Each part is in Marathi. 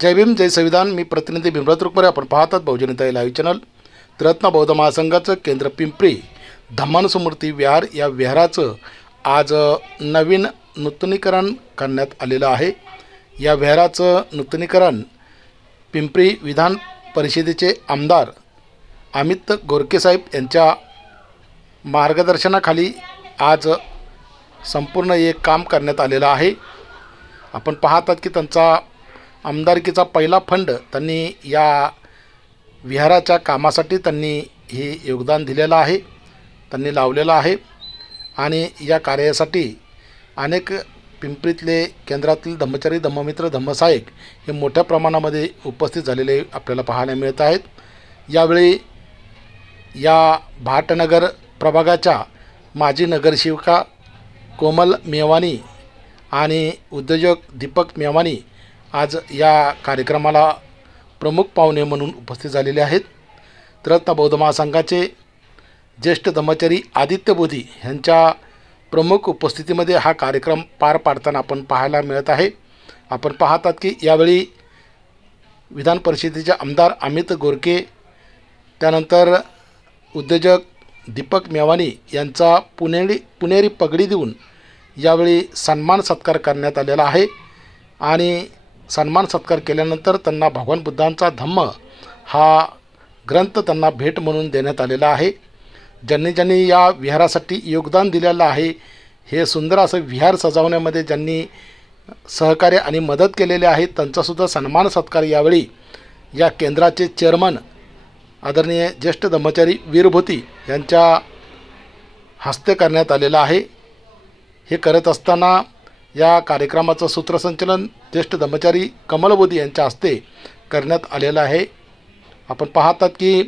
जय भीम जय संविधान। मी प्रतिनिधी भीमराव तुकमरे। आपण पाहतात बहुजनताई लाईव्ह चॅनल। त्रिरत्न बौद्ध महासंघाचं केंद्र पिंपरी धम्मानुस्मृती विहार या विहाराचं आज नवीन नूतनीकरण करण्यात आलेलं आहे। या विहाराचं नूतनीकरण पिंपरी विधान परिषदेचे आमदार अमित गोरके साहेब यांच्या मार्गदर्शनाखाली आज संपूर्ण एक काम करण्यात आलेलं आहे। आपण पाहतात की त्यांचा आमदारकीचा पहिला फंड त्यांनी या विहाराच्या कामासाठी त्यांनी हे योगदान दिलेलं आहे, त्यांनी लावलेलं आहे। आणि या कार्यासाठी अनेक पिंपरीतले केंद्रातील धम्मचारी धम्ममित्र धम्मसहाय्यक हे मोठ्या प्रमाणामध्ये उपस्थित झालेले आपल्याला पाहायला मिळत आहेत। यावेळी या भाटनगर प्रभागाच्या माजी नगरसेविका कोमल मेवानी आणि उद्योजक दीपक मेवानी आज या कार्यक्रमाला प्रमुख पाहुणे म्हणून उपस्थित झालेले आहेत। त्रिरत्न बौद्ध महासंघाचे ज्येष्ठ धम्मचारी आदित्य बोधी यांच्या प्रमुख उपस्थितीमध्ये हा कार्यक्रम पार पाडताना आपण पाहायला मिळत आहे। आपण पाहतात की यावेळी विधान परिषदेचे आमदार अमित गोरके, त्यानंतर उद्योजक दीपक मेवानी यांचा पुणेरी पगडी देऊन यावेळी सन्मान सत्कार करण्यात आलेला आहे। आणि सन्मान सत्कार केल्यानंतर त्यांना भगवान बुद्धांचा धम्म हा ग्रंथ त्यांना भेट म्हणून देण्यात आलेला आहे। ज्यांनी या विहारासाठी योगदान दिलेलं आहे, हे सुंदर असं विहार सजवण्यामध्ये ज्यांनी सहकार्य आणि मदत केलेले आहे, त्यांचासुद्धा सन्मान सत्कार यावेळी या केंद्राचे चेअरमन आदरणीय ज्येष्ठ धम्मचारी वीरभूती यांच्या हस्ते करण्यात आलेलं आहे। हे करत असताना या कार्यक्रमाचं सूत्रसंचालन ज्येष्ठ धम्मचारी कमल बोधी यांच्या हस्ते करण्यात आलेलं आहे। आपण पाहतात की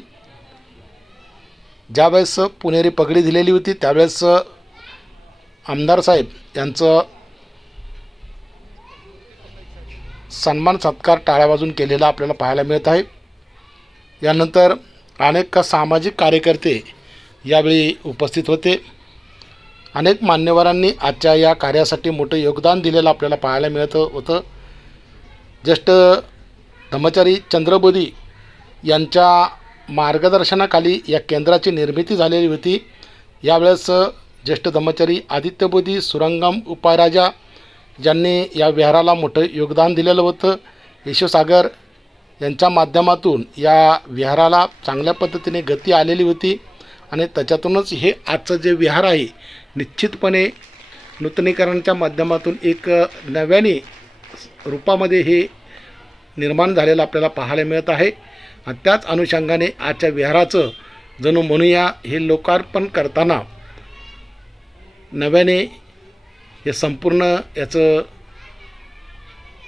ज्यावेळेस पुणेरी पगडी दिलेली होती त्यावेळेस आमदार साहेब यांचं सन्मान सत्कार टाळ्या वाजून केलेला आपल्याला पाहायला मिळत आहे। यानंतर अनेक सामाजिक कार्यकर्ते यावेळी उपस्थित होते। अनेक मान्यवरांनी आजच्या या कार्यासाठी मोठं योगदान दिलेलं आपल्याला पाहायला मिळत होतं। ज्येष्ठ धम्मचारी चंद्रबोधी यांच्या मार्गदर्शनाखाली या केंद्राची निर्मिती झालेली होती। यावेळेस ज्येष्ठ धम्मचारी आदित्य बोधी सुरंगम उपायराजा यांनी या विहाराला मोठं योगदान दिलेलं होतं। यशोसागर यांच्या माध्यमातून या विहाराला चांगल्या पद्धतीने गती आलेली होती आणि त्याच्यातूनच हे आजचं जे विहार आहे निश्चितपणे नूतनीकरणाच्या माध्यमातून एक नव्याने रूपामध्ये हे निर्माण झालेलं आपल्याला पाहायला मिळत आहे। आणि त्याच अनुषंगाने आजच्या विहाराचं जणू म्हणूया हे लोकार्पण करताना नव्याने हे संपूर्ण याचं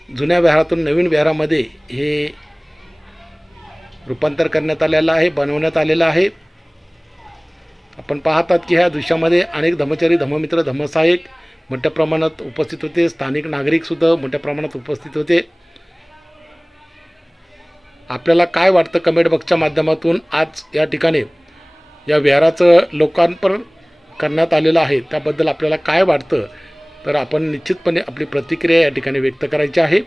जुन्या विहारातून नवीन विहारामध्ये हे रूपांतर करण्यात आलेलं आहे, बनवण्यात आलेलं आहे। आपण पाहतात की ह्या दृश्यामध्ये अनेक धम्मचारी धम्ममित्र धम्मसहाय्यक मोठ्या प्रमाणात उपस्थित होते, स्थानिक नागरिकसुद्धा मोठ्या प्रमाणात उपस्थित होते। आपल्याला काय वाटतं कमेंट बॉक्सच्या माध्यमातून आज या ठिकाणी या विहाराचं लोकार्पण करण्यात आलेलं आहे त्याबद्दल आपल्याला काय वाटतं, तर आपण निश्चितपणे आपली प्रतिक्रिया या ठिकाणी व्यक्त करायची आहे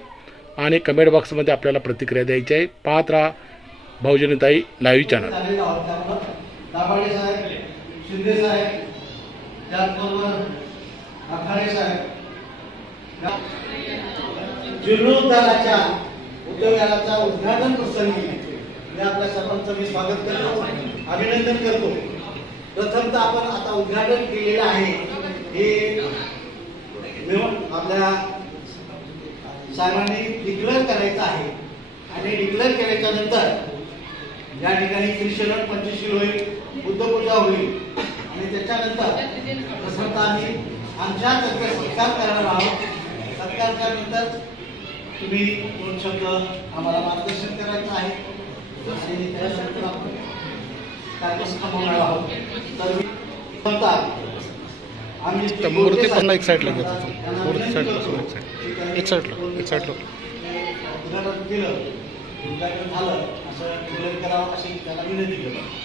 आणि कमेंट बॉक्समध्ये आपल्याला प्रतिक्रिया द्यायची आहे। पाहत राहा बहुजनताई लाईव्ह चॅनल। शिंदे साहेब, त्याचबरोबर आखाडे साहेब, जीर्णोद्धाराच्या उद्योगाचा उद्घाटन प्रसंगी मी आपल्या सर्वांचं मी स्वागत करतो, अभिनंदन करतो। प्रथमतः आपण आता उद्घाटन केलेलं आहे हे आपल्या साहेबांनी डिक्लेअर करायचं आहे आणि डिक्लेअर केल्याच्या नंतर या ठिकाणी ख्रिश्चन पंचशील होईल, बुद्धपूजा होईल आणि त्याच्यानंतर प्रथमतः आम्ही आमच्यातर्फे सत्कार करणार आहोत। सत्कारच्या नंतर तुम्ही दोन शब्द आम्हाला मार्गदर्शन करायचं आहे आणि त्यानंतर आपण कार्यक्रम थांबवणार आहोत। तर आम्ही मूर्ती पण एक साईडला घेतो, मूर्ती साईडला एक साईडला उद्घाटन केलं, उद्घाटन झालं असं डिक्लेअर करावं अशी त्याला विनंती केली।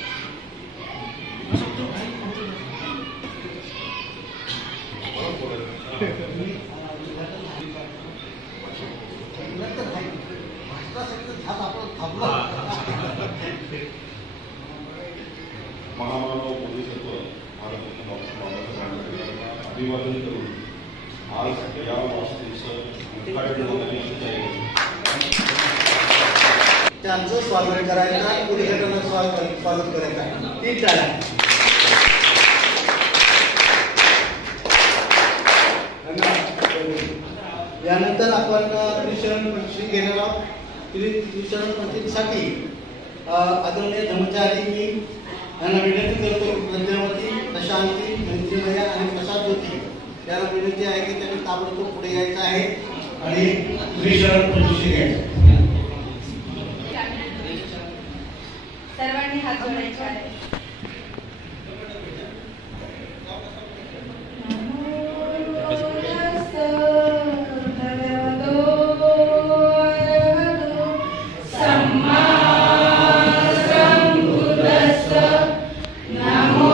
महामानव बोधिसत्व भारतरत्न डॉक्टर बाबासाहेब आंबेडकरांना अभिवादन करून आज या वास्तूचं उद्घाटन होण्याची त्यांचं स्वागत करायचं आणि उद्घाटनाचं स्वागत करायचं. 3 टाळ्या. यानंतर आपण त्रिशरण पंचमी घेणार आहोत. त्रिशरण पंचमीसाठी आदरणीय धर्मचारी मी यांना विनंती करतो. प्रज्ञावती, प्रशांती, मंत्रिमया आणि प्रसाद ज्योती याला विनंती आहे की त्यांनी ताबडतोब पुढे यायचं आहे आणि त्रिशरण पंचमी घ्यायचं. सर्वांनी हात जोडायचे आहे. Namo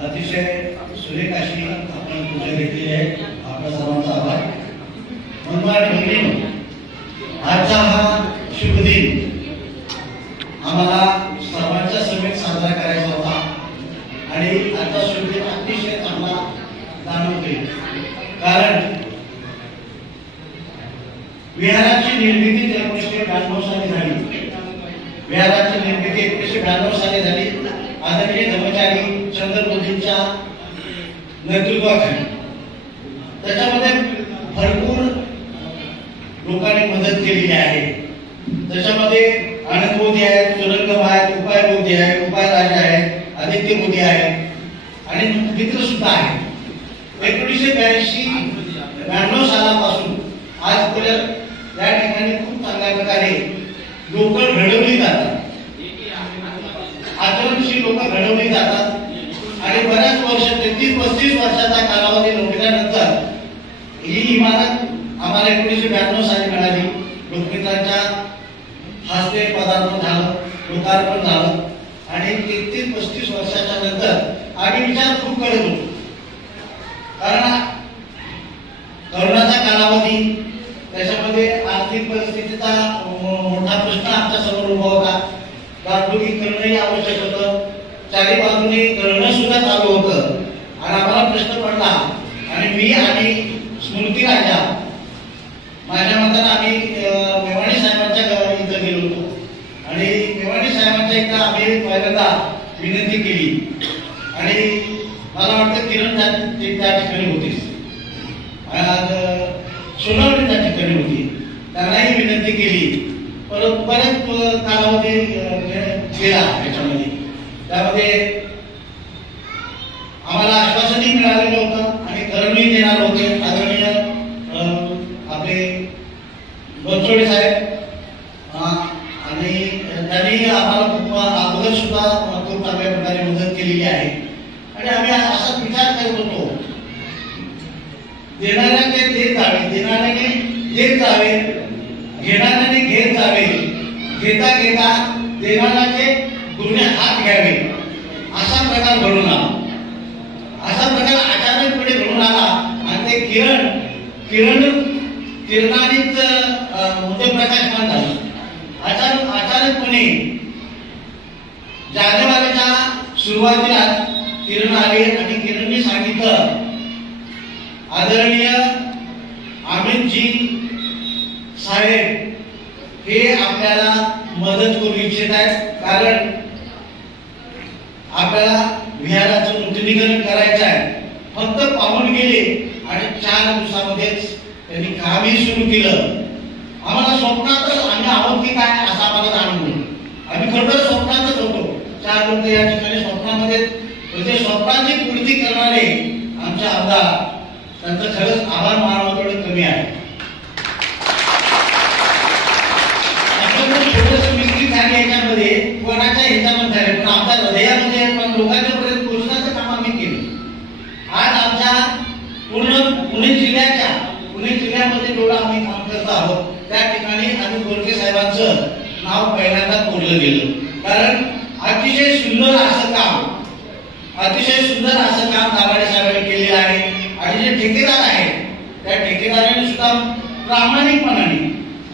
अतिशय सुरेख अशी आपण पूजा घेतलेली आहे. आपल्या सर्वांचा आभार. बंधू आणि भगिनींनो, आजचा हा शुभ दिन आम्हाला सर्वांच्या समेत साजरा करायचा होता आणि आजचा शुभ दिन अतिशय चांगला जाणवतोय. कारण विहाराची निर्मिती 1992 साली झाली. विहाराची निर्मिती 1992 साली झाली. आदरणीय धर्मचारी चंद्रपूरजींच्या नेतृत्वाखाली. त्याच्यामध्ये भरपूर लोकांनी मदत केलेली आहे. त्याच्यामध्ये आनंद मोदी आहेत, सुरंगम आहेत, उपाय मोदी आहे, उपाय राजा आहेत, आदित्य मोदी आहेत आणि मित्र सुद्धा आहेत. 1992 सालापासून आजपर्यंत या ठिकाणी खूप चांगल्या प्रकारे लोक घडवली जातात. आचरणशील लोक घडवली जातात आणि बऱ्याच वर्ष 33-35 वर्षाचा कालावधी लोटल्यानंतर ही इमारत आम्हाला 1992 साली मिळाली. लोकमित्रांच्या हस्ते पदार्पण झालं, लोकार्पण झालं आणि 33-35 वर्षाच्या नंतर आम्ही विचार खूप करत होतो. कारण कोरोनाचा कालावधी, त्याच्यामध्ये आर्थिक परिस्थितीचा मोठा प्रश्न आमच्या समोर उभा होता. डागडुगी करणंही आवश्यक होतं, चारी बाजूने करणं सुद्धा चालू होतं आणि आम्हाला प्रश्न पडला आणि मी आणि स्मृती राजा माझ्या मतानं आम्ही मेवाणी साहेबांच्या इथं गेलो होतो आणि मेवाणी साहेबांच्या इथं आम्ही पहिल्यांदा विनंती केली आणि मला वाटतं किरण त्या ठिकाणी होतीच, सोनावणे त्या ठिकाणी होती. त्यांनाही विनंती केली. परत बऱ्याच कालावधी गेला त्याच्यामध्ये. त्यामध्ये आम्हाला आश्वासनही मिळालेलं होतं आणि करणही देणार होते आदरणीय आपले बनसोडे साहेब आणि त्यांनी आम्हाला खूप अगोदर सुद्धा खूप चांगल्या प्रकारे मदत केलेली आहे. आणि आम्ही असाच विचार करत होतो, देणाऱ्याने देत जावे, देणाऱ्याने देत जावे, घेणाऱ्याने घेत जावे, घेता घेता देणाऱ्याचे गुन्हे हात घ्यावे, असा प्रकार घडून आला. असा प्रकार अचानकपणे घडून आला आणि ते किरणानेच उदय प्रकाशमान झालं. अचानकपणे जानेवारीच्या सुरुवातीला किरण आले आणि किरणने सांगितलं, आदरणीय अमितजी साहेब हे आपल्याला मदत करू इच्छित आहेत. कारण आपल्याला विहाराचं नूतनीकरण करायचं आहे. फक्त पाहून गेले आणि 4 दिवसामध्येच त्यांनी कामही सुरू केलं. आम्हाला स्वप्नातच आम्ही आहोत की काय असं आम्हाला जाणवलं. आम्ही खरंच स्वप्नातच होतो. 4 लोक या ठिकाणी स्वप्नामध्ये म्हणजे स्वप्नाची पूर्ती करणारे आमचे आमदार, त्यांचं खरंच आभार मानावं तेवढं कमी आहे. छोटंसं मिस्त्री झाली याच्यामध्ये, कोणाच्या ह्याच्यामध्ये झाले पण आमच्या हृदयामध्ये पण लोकांच्या पर्यंत पोहोचण्याचं काम आम्ही केलं. आज आमच्या पूर्ण पुणे जिल्ह्यामध्ये जेवढं आम्ही काम करत आहोत त्या ठिकाणी आम्ही गोरखे साहेबांचं नाव पहिल्यांदा कोरलं गेलं. कारण अतिशय सुंदर असं काम दाभाडे साहेबांनी केलेलं आहे. आणि जे ठेकेदार आहेत त्या ठेकेदारांनी सुद्धा प्रामाणिकपणाने,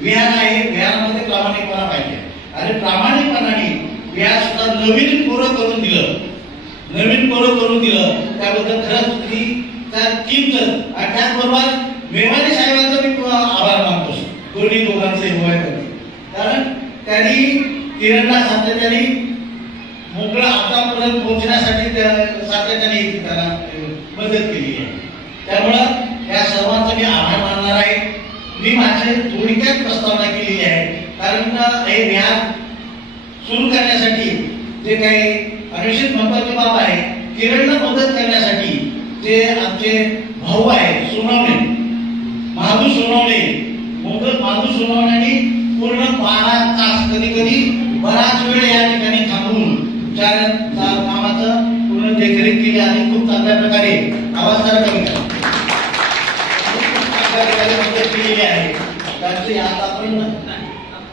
विहार आहे विहारामध्ये प्रामाणिकपणा पाहिजे आणि प्रामाणिकपणाने विहार सुद्धा नवीन कोरं करून दिलं. त्याबद्दल खरंच मी त्या टीमचं आणि त्याचबरोबर मेवाणी साहेबांचा मी आभार मानतो. दोघांचे कारण त्यांनी किरणला सातत्याने मोकळा आतापर्यंत पोहोचण्यासाठी सातत्याने त्यांना मदत केली आहे. त्यामुळं या सर्वांचा मी आभार मानणार आहे. मी माझे थोडक्यात प्रस्तावना केलेली आहे. कारण हे विहार सुरू करण्यासाठी जे काही अनिश्चित महत्वाची बाब आहे, किरणला मदत करण्यासाठी जे आमचे भाऊ आहेत सोनवणे, महादू सोनवणे पूर्ण 12 तास कधी बराच वेळ या ठिकाणी थांबून कामाचं पूर्ण देखरेख केली आणि खूप चांगल्या प्रकारे आवाज केलेली आहे. त्यांचे आज आपण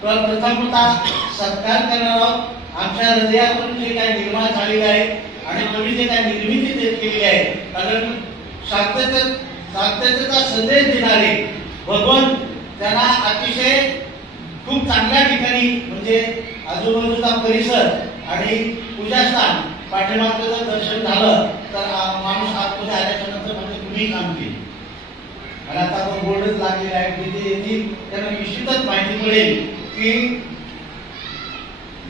प्रथमतः सत्कार करणार आहोत. आमच्या हृदयातून जे काही निर्माण झालेलं आहे आणि तुम्ही जे काही निर्मिती केलेली आहे. कारण शांततेचा संदेश देणारे भगवान त्यांना अतिशय खूप चांगल्या ठिकाणी म्हणजे आजूबाजूचा परिसर आणि पूजास्थान पाठीमागचं जर दर्शन झालं तर माणूस आतमध्ये आल्याच्या नंतर म्हणजे तुम्ही काम केले. आणि आता आपण बोर्डच लागलेले आहे तिथे येतील त्यांना निश्चितच माहिती मिळेल की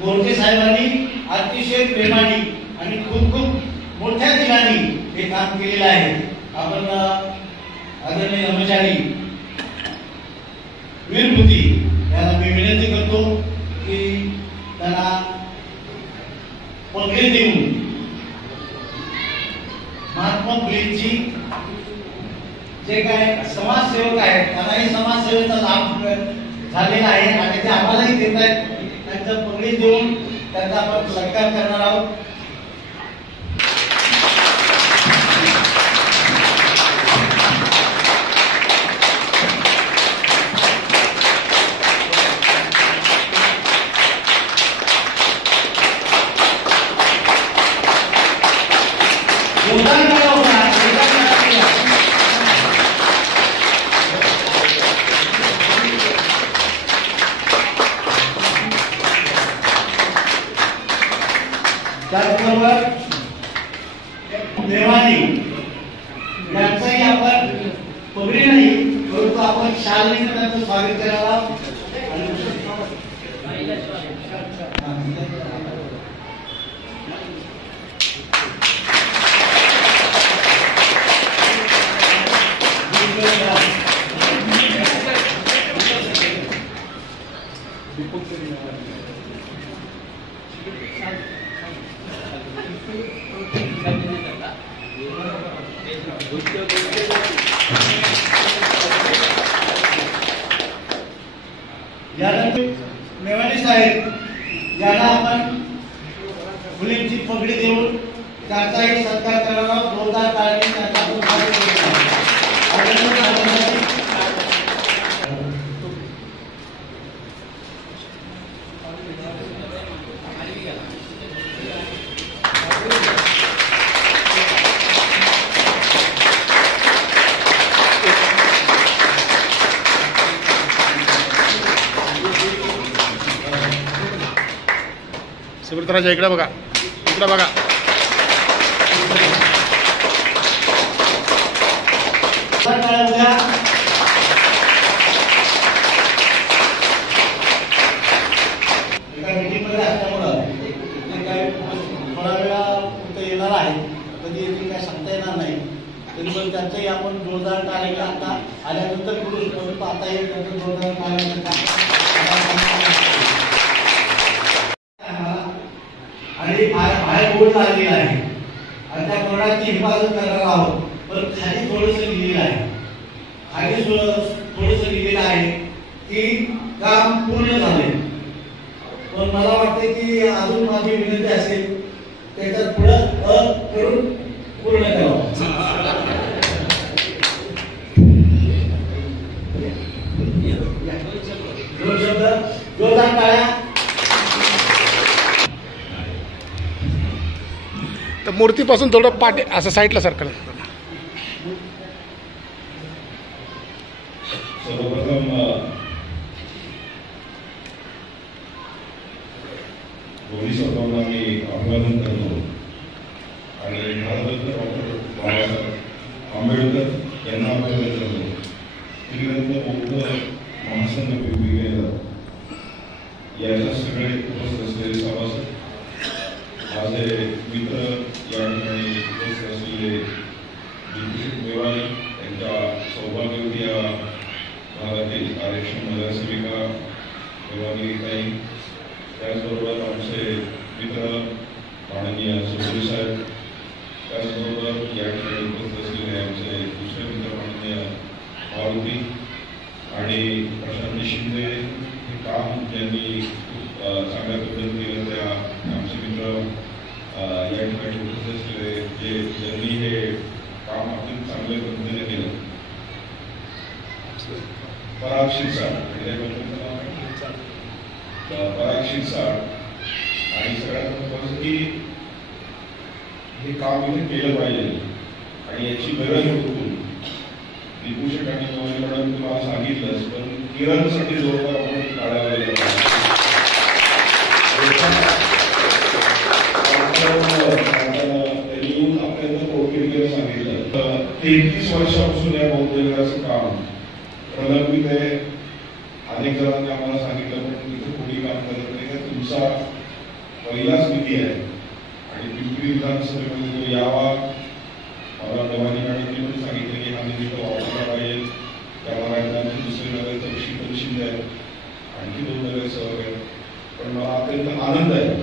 गोरखे साहेबांनी अतिशय प्रेमाने आणि खूप खूप मोठ्या दिलाने हे काम केलेलं आहे. आपण आदरणीय कर्मचारी वीरभूती याला मी विनंती करतो की त्यांना पगडी देऊन महात्मा फुलेंची जे काय समाजसेवक आहेत त्यांनाही समाजसेवेचा लाभ झालेला आहे आणि ते आम्हालाही देत आहेत. त्यांचं पगडी देऊन त्यांचा आपण सत्कार करणार आहोत. त्याचबरोबर देवानी यांचंही आपण पगडी नाही परंतु आपण शालने त्यांचं स्वागत करावा. यानंतर मेवाणी साहेब यांना आपण फुलेंची पगडी देऊन त्यांचाही सत्कार करावा. जोरदार टाळी त्यांचा सुब्रतराजा इकडे बघा, इकडे बघा. एका मीटिंगमध्ये असल्यामुळं ते काय थोडा वेळा कुठे येणार आहे कधी येतील काय सांगता येणार नाही. तरी पण त्यांचंही आपण जोरदार टाळ्या आता आल्यानंतर करू परंतु आता हे त्यांचं जोरदार टाळ्या आणि बाहेर बोर्ड लागलेला आहे आणि त्या बोर्डाची हिफाजत करणार आहोत. पण खाली थोडंसं लिहिलेलं आहे, खाली थोडंसं लिहिलेलं आहे की काम पूर्ण झाले. पण मला वाटते की अजून माझी विनंती असेल त्याच्यात पुढं करून पूर्ण करावं. दोन शब्द जोरदार टाळ्या. तर मूर्तीपासून थोडं पाठ असं साईडला सरकलं. सर्वप्रथम पोलीस सर्वांना मी अभिवादन करतो आणि भारतरत्न डॉक्टर बाबासाहेब आंबेडकर यांना अभिवादन करतो. श्रीरंग बौद्ध महासंघ वेगवेगळे याच्या सगळे उपस्थित असलेले सभासद, माझे मित्र या ठिकाणी उपस्थित असलेले मेवाणी यांच्या सौभाग्यवती या भागातील कार्यक्षम नगरसेविका मेवाणीताई, त्याचबरोबर आमचे मित्र माननीय सुबोध साहेब, त्याचबरोबर या ठिकाणी उपस्थित असलेले आमचे दुसरे मित्र माननीय मारुती आणि प्रशांत शिंदे. हे काम ज्यांनी खूप चांगल्या पद्धतीने केलं त्या आमचे मित्र या ठिकाणी उपस्थित असलेले ज्यांनी हे काम अत्यंत चांगल्या पद्धतीने केलं. पराग शिरसाट पराग शिरसाट आणि सगळ्यात महत्त्वाचं की हे काम इथे केलं पाहिजे आणि याची गरज होती. दीपू शेठ आणि मोहन मॅडम तुम्हाला सांगितलंच, पण किरणसाठी जोरदार आपण काढायला त्यांनी येऊन आपल्याला कोकिळीकडे सांगितलं. 33 वर्षापासून या बौद्ध विहाराचं काम प्रलंबित आहे. अनेक जणांनी आम्हाला सांगितलं पण तिथे कोणी काम करत नाही. तर तुमचा पहिलाच निधी आहे आणि पिंपरी विधानसभेमध्ये तो यावा. मला देवानी मॅडमनी पण सांगितलं की हा निधी तो वापरला पाहिजे. त्याला आमचे दुसरे नगरचे शीतल शिंदे आहेत, आणखी 2 नगरसेवक आहेत. पण मला अत्यंत आनंद आहे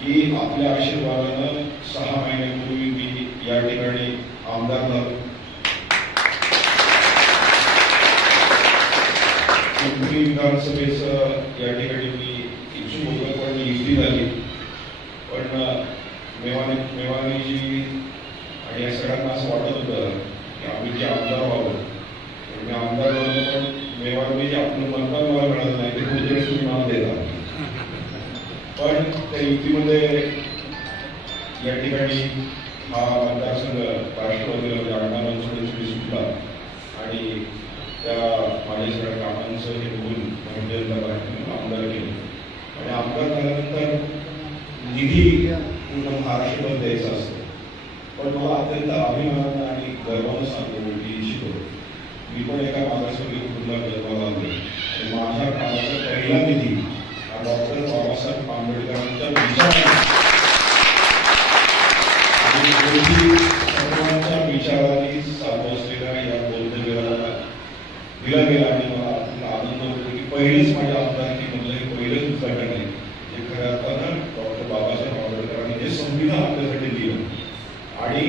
की आपल्या आशीर्वादानं 6 महिन्यापूर्वी मी या ठिकाणी आमदार झालो. पिंपरी विधानसभेचं या ठिकाणी मी इच्छुक होतो, पण युती झाली. पण मेवानीजी आणि या सगळ्यांना असं वाटत होतं की आम्ही जे आमदार व्हावं. मी आमदार झालो, पण मेवानी जे आपलं मतदान मला मिळालं नाही ते पुढे तुम्ही मला देता. पण त्या युतीमध्ये या ठिकाणी हा मतदारसंघ राष्ट्रवादीला म्हणजे अण्णा बनसोडे सुटला आणि त्या माझ्या सगळ्या कामांचं हे बघून भारतीय जनता पार्टीने आमदार केलं. आणि आमदार झाल्यानंतर निधी पूर्ण महाराष्ट्रात द्यायचा असतो. पण मला अत्यंत अभिमानानं आणि गर्वानं सांगतो की इच्छितो मी पण एका मागासवर्गीय कुटुंबात जन्माला आलो आणि माझ्या कामाचा पहिला निधी हा डॉक्टर बाबासाहेब आंबेडकरांच्या विचारांच्या सर्वांच्या विचारांनी चालू असलेल्या या बौद्ध विहाराला दिला गेला. आणि मला आनंद होतो की पहिलेच माझ्या आमदारकीमधलं हे पहिलंच उद्घाटन आहे जे खऱ्या अर्थानं डॉक्टर बाबासाहेब आंबेडकरांनी जे संविधान आपल्यासाठी दिलं आणि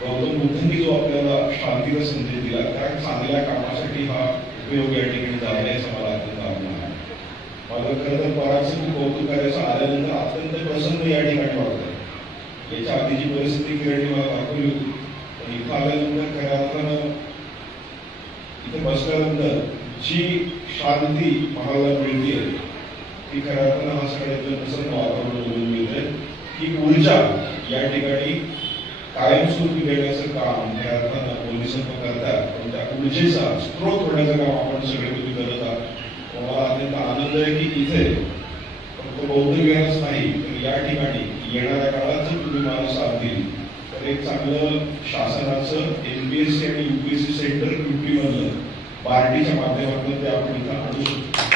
गौतम बुद्धांनी जो आपल्याला शांतीचा संदेश दिला त्या चांगल्या कामासाठी हा उपयोग या ठिकाणी झाला याचा मला अत्यंत आनंद आहे. मला खरं तर पराचं कौतुक करायचं आल्यानंतर अत्यंत प्रसन्न या ठिकाणी वाटतं. याच्या आधीची परिस्थिती किरणने मला दाखवली होती, पण इथं आल्यानंतर खऱ्या अर्थानं इथे बसल्यानंतर जी शांती मला मिळते ती खऱ्या अर्थानं हा सगळ्यात प्रसन्न वातावरण बघून मिळते. ही ऊर्जा या ठिकाणी कायमस्वरूपी देण्याचं काम या अर्थानं पोलीस करतात, पण त्या ऊर्जेचा स्रोत होण्याचं काम आपण सगळे तुम्ही करत आहात. मला अत्यंत आनंद आहे की इथे फक्त बौद्ध विहारच नाही तर या ठिकाणी येणाऱ्या काळात जर तुम्ही मला साथ दिली तर एक चांगलं शासनाचं MPSC आणि UPSC सेंटर पिंपरीमधलं बार्टीच्या माध्यमातून ते आपण इथं आणू शकतो.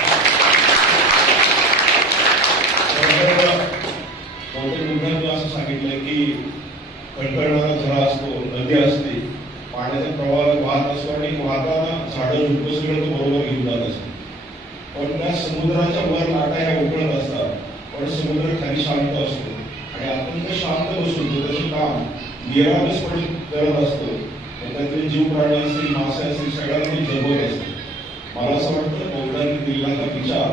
गौतम बुद्धांनी असं सांगितलं की खळखळणारा झरा असतो, नदी असते, पाण्याचा प्रवाह वाहत असतो आणि वाहताना झाडं झुडपं सगळं तो बरोबर घेऊन जात असतो. पण त्या समुद्राच्या वर लाटा ह्या उकळत असतात, पण समुद्र खाली शांत असतो आणि अत्यंत शांत बसून त्याचं काम निरागसपणे करत असतो. त्यातले जीव प्राणी असतील, मासे असतील, सगळ्यांनी जगवत असते. मला असं वाटतं बौद्धांनी दिलेला विचार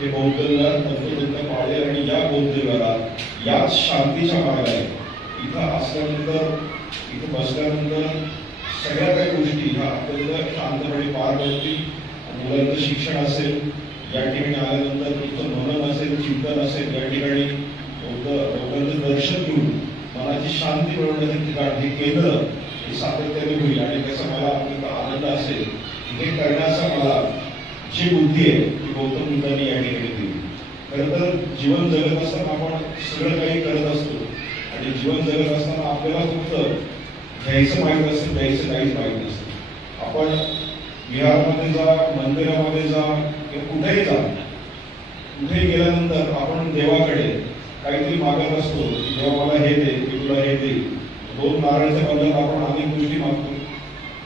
हे बौद्ध विहार तंतोतंत पाळले आणि या बौद्ध विहारात याच शांतीच्या मार्गाने इथं असल्यानंतर इथं बसल्यानंतर सगळ्या काही गोष्टी ह्या अत्यंत शांतपणे पार पडतील. मुलांचं शिक्षण असेल, या ठिकाणी आल्यानंतर तुमचं मनन असेल, चिंतन असेल, या ठिकाणी बौद्धांचं दर्शन घेऊन मनाची शांती मिळवण्याचं ठिकाण हे केंद्र हे सातत्याने होईल आणि त्याचा मला अत्यंत आनंद असेल. हे करण्याचा मला जी बुद्धी आहे ती गौतम बुद्धांनी या ठिकाणी दिली. खरं तर जीवन जगत असताना आपण सगळं काही करत असतो आणि जीवन जगत असताना आपल्याला फक्त घ्यायचं माहीत असतं, द्यायचं काहीच माहीत नसतं. आपण विहारमध्ये जा, मंदिरामध्ये जा किंवा कुठेही जा, कुठेही गेल्यानंतर आपण देवाकडे काहीतरी मागत असतो की देवा मला हे दे, की तुला हे दे. 2 नारळाच्या बदल्यात आपण अनेक गोष्टी मागतो,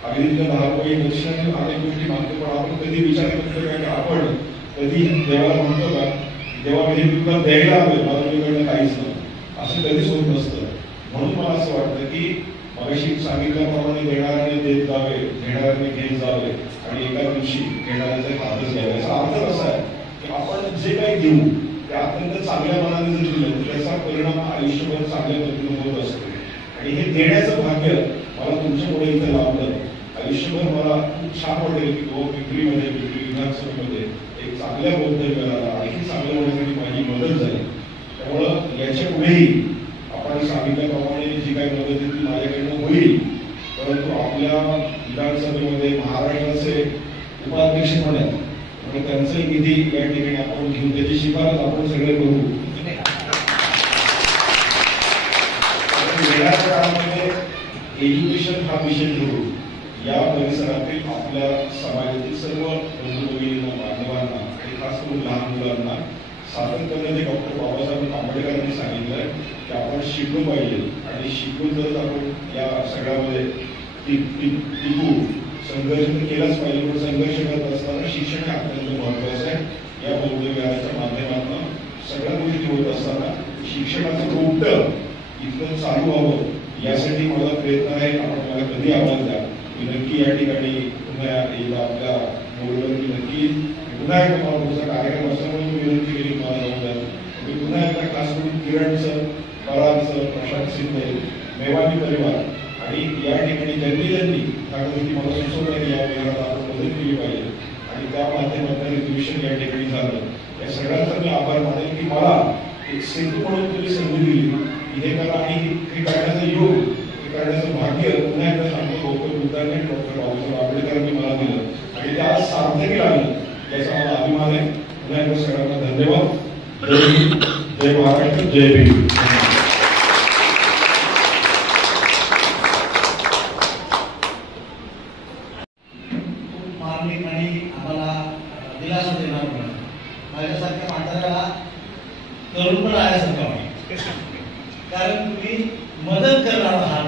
अगदी 10 रुपये दक्षिणाने अनेक गोष्टी मागतो. पण आपण कधी विचार करतो की आपण कधी देवाला म्हणतो का देवा म्हणजे मी तुला द्यायला आलोय, मला तुझ्याकडनं काहीच नाही, असं कधीच होत नसतं. म्हणून मला असं वाटतं की मगाशी सांगितल्याप्रमाणे देणाऱ्याने देत जावे, घेणाऱ्याने घेत जावे आणि एका दिवशी घेणाऱ्याचे हातच घ्यावे. याचा अर्थ कसा आहे की आपण जे काही देऊ ते अत्यंत चांगल्या मनाने जर दिलं तर त्याचा परिणाम आयुष्यभर चांगल्या पद्धतीने होत असतो. आणि हे देण्याचं भाग्य मला तुमच्यामुळे इथं लाभलं. आयुष्यभर मला खूप छान वाटेल की पिंपरीमध्ये, पिंपरी विधानसभेमध्ये एक चांगल्या बौद्ध विहाराला आणखी चांगलं होण्यासाठी माझी मदत झाली. त्यामुळं याच्या पुढेही आपण आपण सांगितल्याप्रमाणे जी काही मदत आहे ती माझ्याकडनं होईल, परंतु आपल्या विधानसभेमध्ये महाराष्ट्राचे उपाध्यक्ष म्हणून त्यांचाही निधी या ठिकाणी आपण घेऊन त्याची शिफारस आपण सगळे करू. येणाऱ्या काळामध्ये एज्युकेशन हा विषय ठेवू, या परिसरातील आपल्या समाजातील सर्व बंधू भगिनींना, बांधवांना आणि खास करून लहान मुलांना सातत्याने डॉक्टर बाबासाहेब आंबेडकरांनी सांगितलंय की आपण शिकलो पाहिजे आणि शिकून जर आपण या सगळ्यामध्ये टिकू, संघर्ष केलाच पाहिजे, पण संघर्ष करत असताना शिक्षण हे अत्यंत महत्वाचं आहे. या बौद्धविहाराच्या माध्यमातून सगळ्या गोष्टी होत असताना शिक्षणाचं रोपटं इतकं चालू व्हावं यासाठी माझा प्रयत्न आहे. आपण मला कधी आवाज द्या, मी नक्की या ठिकाणी पुन्हा एकदा आपल्या बोलवलं, नक्की पुन्हा एकदा मला पुढचा कार्यक्रम असल्यामुळे मी विनंती केली मला जाऊन द्या. मी पुन्हा एकदा खास करून किरण सर, पराग सर, प्रशांत सिंधे, मेवानी परिवार आणि या ठिकाणी ज्यांनी ह्या गोष्टी मला सुचवल्या की या विहाराला आपण मदत केली पाहिजे आणि त्या माध्यमातून रिझर्वेशन या ठिकाणी झालं, या सगळ्यांचा मी आभार मानेन की मला एक सेतू म्हणून तुम्ही संधी दिली हे करा आणि हे करण्याचं योग, हे करण्याचं भाग्य पुन्हा एकदा सांगतो गौतम बुद्धांनी डॉक्टर बाबासाहेब आंबेडकरांनी मला दिलं आणि ते आज सार्थकी लागलं याचा मला अभिमान आहे. पुन्हा एकदा सगळ्यांना धन्यवाद. जय हिंद, जय महाराष्ट्र, जय भीम. मार्मिक आणि आम्हाला दिलासा देणार माझ्यासारख्या म्हाताऱ्याला तरुण पण आल्यासारखं वाटतं, कारण तुम्ही मदत करणार आहात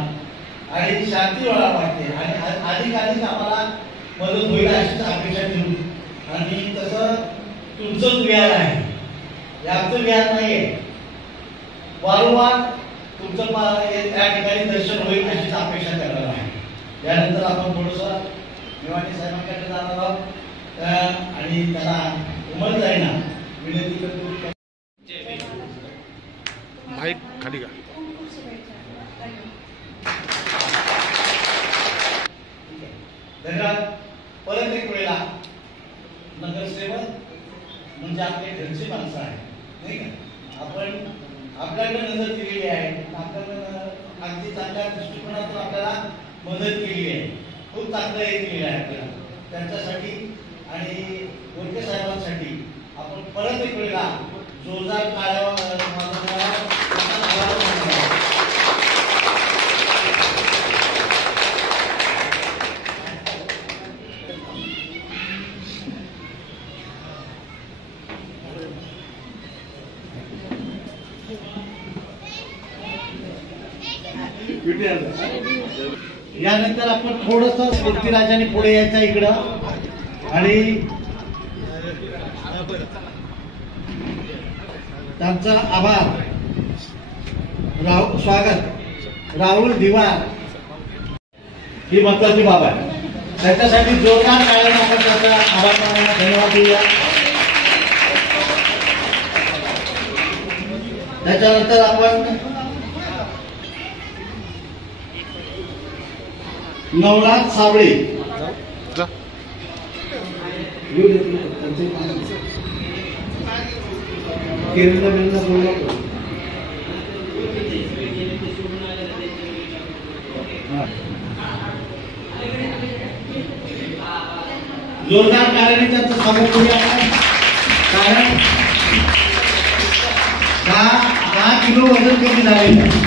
आणि शांती वाढा वाटते आणि अधिकाधिक आम्हाला मदत होईल अशीच अपेक्षा ठेवू. आणि तसं तुमचंच विहार आहे, आमचं विहार नाहीये. वारंवार तुमचं त्या ठिकाणी दर्शन होईल अशीच अपेक्षा करणार आहे. यानंतर आपण थोडंसं मेवानी साहेबांकडे जाणार आहोत आणि त्याला उमर जाईना विनंती करतो. माईक खाली का? धन्यवाद. परत एक वेळेला नगरसेवक म्हणजे आपले घरची माणसं आहे, नाही का? आपण आपल्याकडे नजर दिलेली आहे, आपल्याला अगदी चांगल्या दृष्टिकोनातून आपल्याला मदत केली आहे, खूप चांगलं हे केलेलं आहे आपल्याला. त्यांच्यासाठी आणि गोरखे साहेबांसाठी आपण परत एक वेळेला जोरदार टाळ्या यानंतर आपण थोडस स्फूर्तीराजाने पुढे यायचं इकडं आणि त्यांचा आभार स्वागत राहुल दिवार ही महत्वाची बाब आहे. त्याच्यासाठी जोरदार टाळ्यांनी आपण त्याचा आभार मानायला धन्यवाद देऊया. त्याच्यानंतर आपण नवनाथ साबळे जोरदार कार्याने त्यांचं स्वागत करूया. कारण 10 किलो वजन कमी झालेलं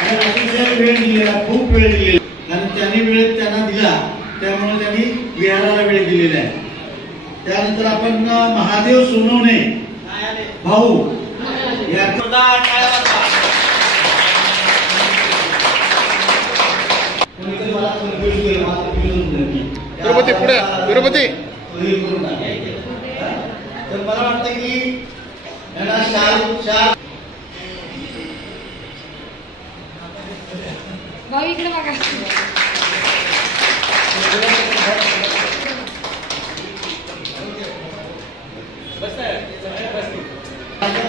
आणि अतिशय वेळ दिलेला, खूप वेळ दिलेला आणि त्यांनी वेळ त्यांना दिला, त्यामुळे त्यांनी विहाराला वेळ दिलेला आहे. त्यानंतर आपण महादेव सोनवणे भाऊ विरोपती पुढे विरोपती. तर मला वाटतं की यांना भाऊ इकडे बघा.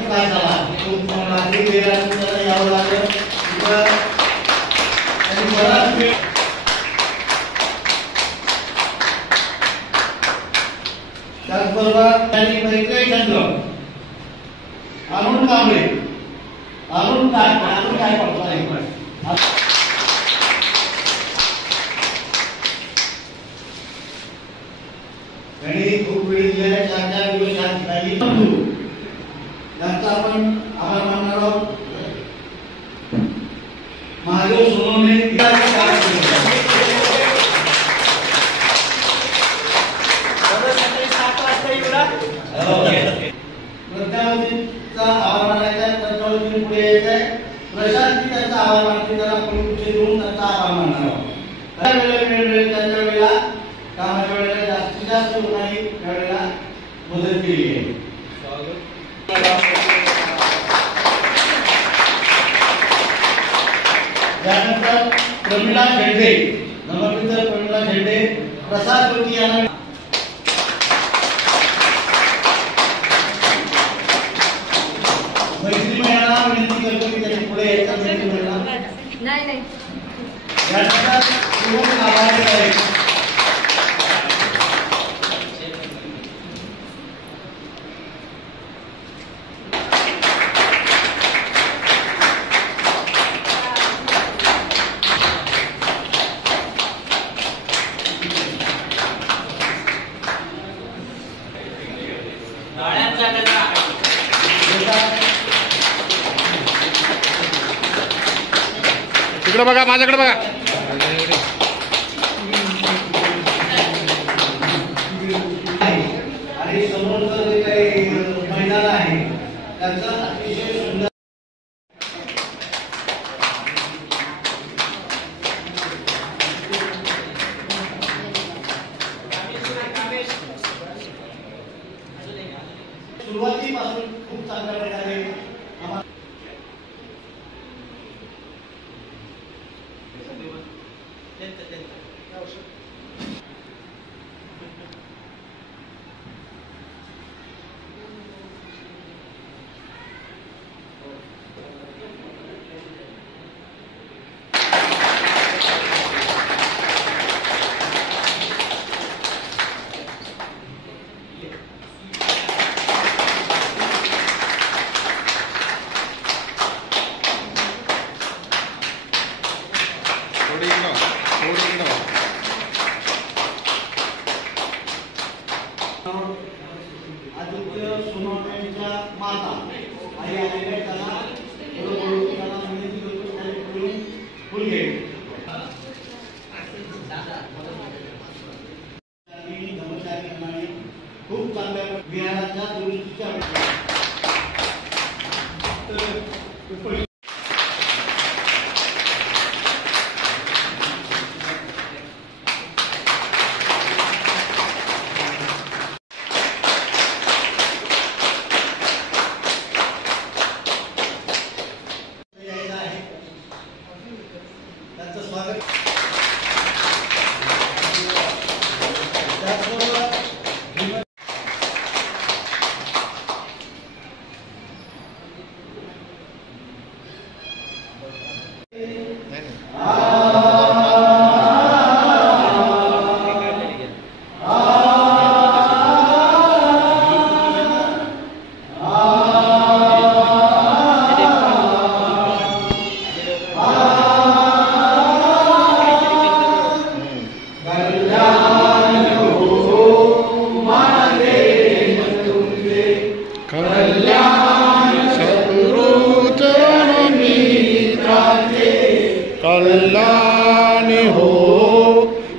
काय झाला यावं लागलं आणि बराच वेळ त्याचबरोबर त्यांनी परिचय चंद्र अरुण कांबळे अजून काय पडतो आहे आणि खूप वेळ दिलेला 4 दिवस या ठिकाणी त्यांचा आपण आभार मानणार आहोत. महादेव सोनवणे प्रज्ञावतीचा आभार मानायचा आहे. प्रज्ञावती पुढे यायचं आहे. प्रशांतची त्यांचा आभार मानते. त्याला पुढे देऊन त्यांचा आभार मानणार आहोत. त्यांच्या वेळेला कामाच्या वेळेला जास्तीत जास्त लोकांनी त्यावेळेला मदत केली आहे. त्यानंतर प्रमिला शेंडे नवमित्र प्रमिला शेंडे प्रसाद ज्योती यांना मैत्री महिला विनंती करतो की त्यांनी पुढे यायचं. मैत्री महिला नाही त्यानंतर शिवम आभारी आहे. इकडे बघा, माझ्याकडे बघा. आणि समोरचं जे काही मैदान आहे त्याचं अतिशय सुंदर सुरुवातीपासून खूप चांगल्या प्रकारे आदित्य सोनवणेंच्या माता आई आलेल्या त्यांना विनंती करतो त्याने फुल घे. धर्मचारी खूप चांगल्या विहाराच्या दुरुस्तीच्या स्वागत. त्याचबरोबर कल्याण हो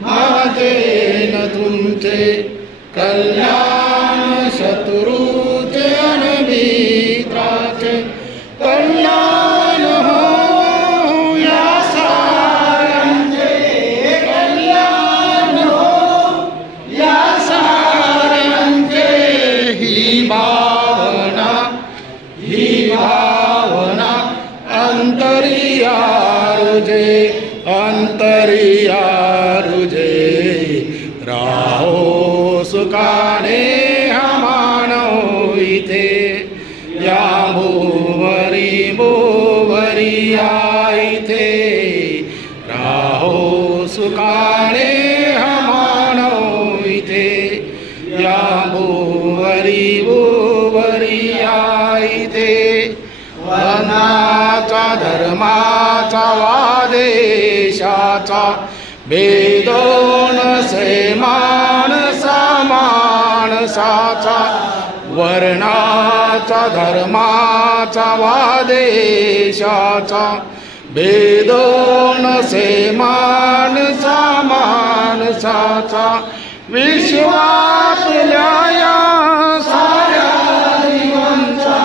माझे न तुमचे, कल्याण शत्रूचे आणि मित्राचे, कल्याण हो या साऱ्यांचे, कल्याण हो या साऱ्यांचे. ही भावना अंतरिया रुजे राहो सुखाने हा मानव इथे. या भुवरी या इथे राहो सुखाने हा मानव इथे. या भुवरी या इथे वर्णाचा धर्माचा वादेशाचा भेदो नसे माणसा माणसाचा वर्णाचा धर्माचा वादेशाचा भेदो नसे माणसा माणसाचा विश्वातल्या या साऱ्या जीवांचा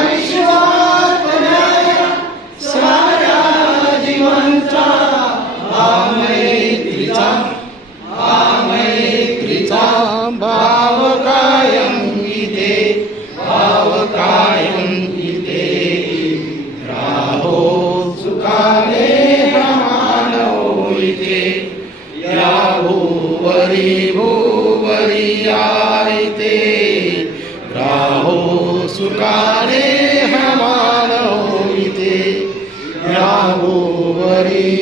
विश्वातल्या या साऱ्या जीवांचा मैत्रीचा भाव कायम इथे भाव कायम इथे राहो सुखाने हा मानव इथे या भूवरी इथे राहो सुखाने हा मानव इथे या भूवरी